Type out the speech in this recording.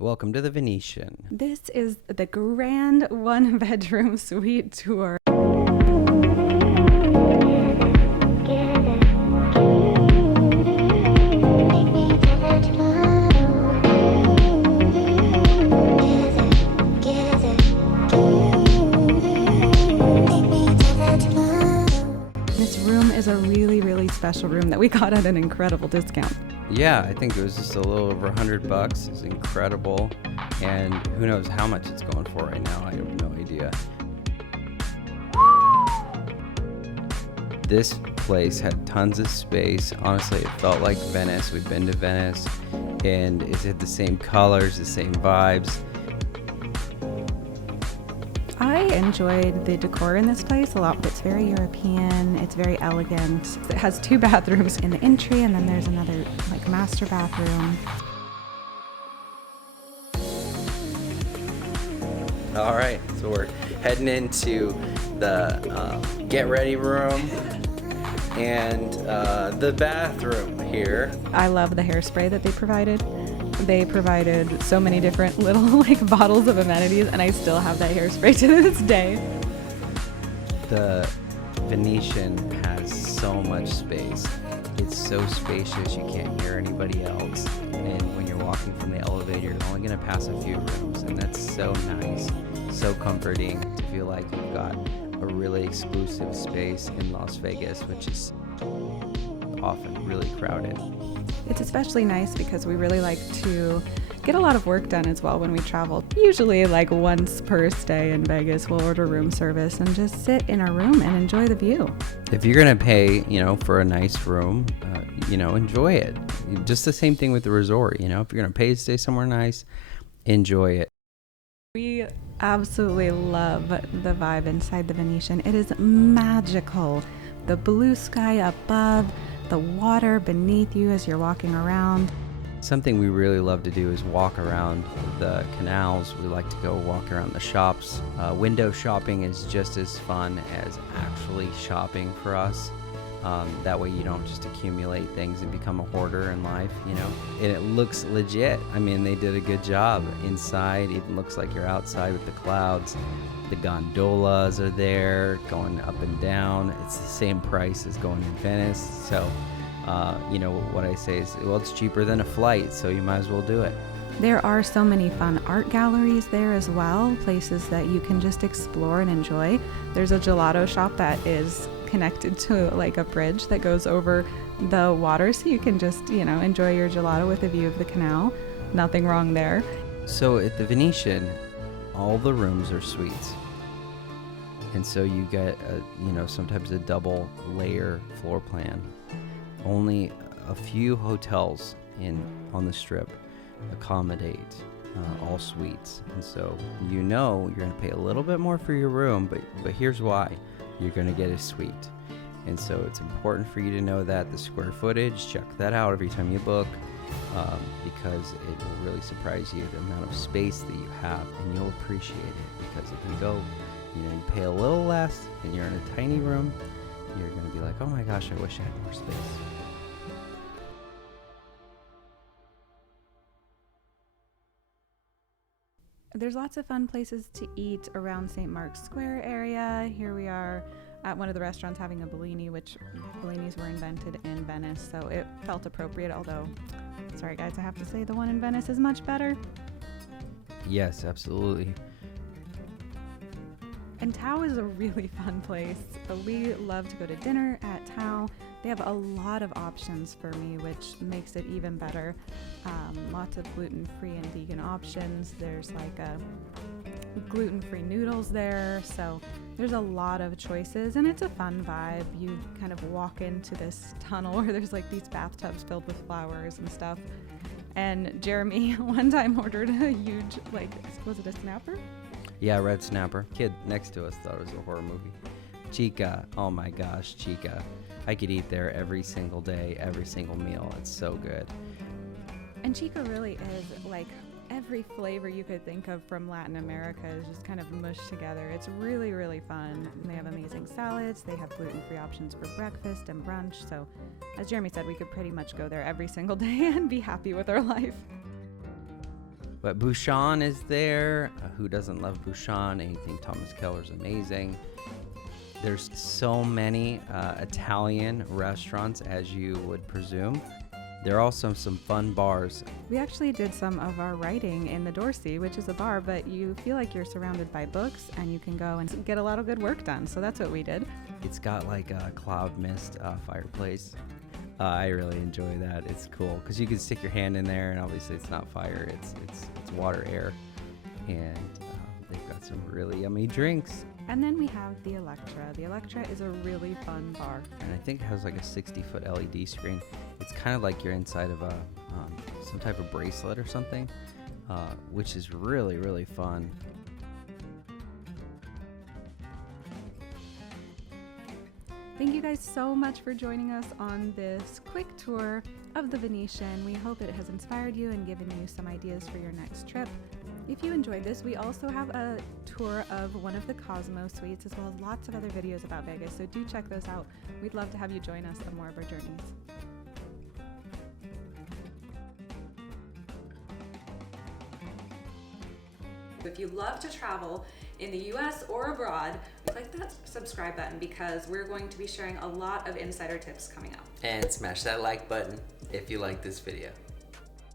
Welcome to the Venetian. This is the grand one-bedroom suite tour. This room is a really, really special room that we got at an incredible discount. Yeah, I think it was just a little over $100. It's incredible. And who knows how much it's going for right now. I have no idea. This place had tons of space. Honestly, it felt like Venice. We've been to Venice and it had the same colors, the same vibes. I enjoyed the decor in this place a lot. It's very European, it's very elegant. It has 2 bathrooms in the entry, and then there's another master bathroom. All right, so we're heading into the get ready room and the bathroom here. I love the hairspray that they provided. They provided so many different little bottles of amenities, and I still have that hairspray to this day. The Venetian has so much space. It's so spacious you can't hear anybody else. And when you're walking from the elevator, you're only going to pass a few rooms, and that's so nice, so comforting to feel like you've got a really exclusive space in Las Vegas, which is often really crowded. It's especially nice because we really like to get a lot of work done as well when we travel. Usually once per stay in Vegas, we'll order room service and just sit in our room and enjoy the view. If you're going to pay, for a nice room, enjoy it. Just the same thing with the resort, if you're going to pay to stay somewhere nice, enjoy it. We absolutely love the vibe inside the Venetian. It is magical. The blue sky above, the water beneath you as you're walking around. Something we really love to do is walk around the canals. We like to go walk around the shops. Window shopping is just as fun as actually shopping for us. That way you don't just accumulate things and become a hoarder in life, And it looks legit. I mean, they did a good job. Inside, it looks like you're outside with the clouds. The gondolas are there, going up and down. It's the same price as going to Venice. So, what I say is, well, it's cheaper than a flight, so you might as well do it. There are so many fun art galleries there as well, places that you can just explore and enjoy. There's a gelato shop that is connected to a bridge that goes over the water, so you can just, enjoy your gelato with a view of the canal. Nothing wrong there. So at the Venetian, all the rooms are suites. And so you get, sometimes a double layer floor plan. Only a few hotels on the Strip accommodate all suites. And so you're going to pay a little bit more for your room, but here's why. You're going to get a suite. And so it's important for you to know that the square footage, check that out every time you book, because it will really surprise you the amount of space that you have, and you'll appreciate it. Because if you go, you pay a little less and you're in a tiny room, you're going to be like, oh my gosh, I wish I had more space. There's lots of fun places to eat around St. Mark's Square area. Here we are at one of the restaurants having a Bellini, which Bellinis were invented in Venice, so it felt appropriate, although, sorry guys, I have to say the one in Venice is much better. Yes, absolutely. And Tao is a really fun place. We love to go to dinner at Tao. They have a lot of options for me, which makes it even better. Lots of gluten-free and vegan options. There's gluten-free noodles there. So there's a lot of choices, and it's a fun vibe. You kind of walk into this tunnel where there's these bathtubs filled with flowers and stuff. And Jeremy one time ordered a huge, was it a snapper? Yeah, red snapper. Kid next to us thought it was a horror movie. Chica. Oh my gosh, Chica. I could eat there every single day, every single meal. It's so good. And Chica really is every flavor you could think of from Latin America is just kind of mushed together. It's really, really fun. And they have amazing salads. They have gluten-free options for breakfast and brunch. So as Jeremy said, we could pretty much go there every single day and be happy with our life. But Bouchon is there. Who doesn't love Bouchon? Anything Thomas Keller's amazing. There's so many Italian restaurants, as you would presume. There are also some fun bars. We actually did some of our writing in the Dorsey, which is a bar, but you feel like you're surrounded by books and you can go and get a lot of good work done. So that's what we did. It's got like a cloud mist fireplace. I really enjoy that. It's cool because you can stick your hand in there, and obviously it's not fire. It's water, air, and they've got some really yummy drinks. And then we have the Electra. The Electra is a really fun bar. And I think it has like a 60-foot LED screen. It's kind of like you're inside of a some type of bracelet or something, which is really, really fun. Thank you guys so much for joining us on this quick tour of the Venetian. We hope it has inspired you and given you some ideas for your next trip. If you enjoyed this, we also have a tour of one of the Cosmo suites, as well as lots of other videos about Vegas, so do check those out. We'd love to have you join us on more of our journeys. If you love to travel in the US or abroad, click that subscribe button because we're going to be sharing a lot of insider tips coming up. And smash that like button if you like this video.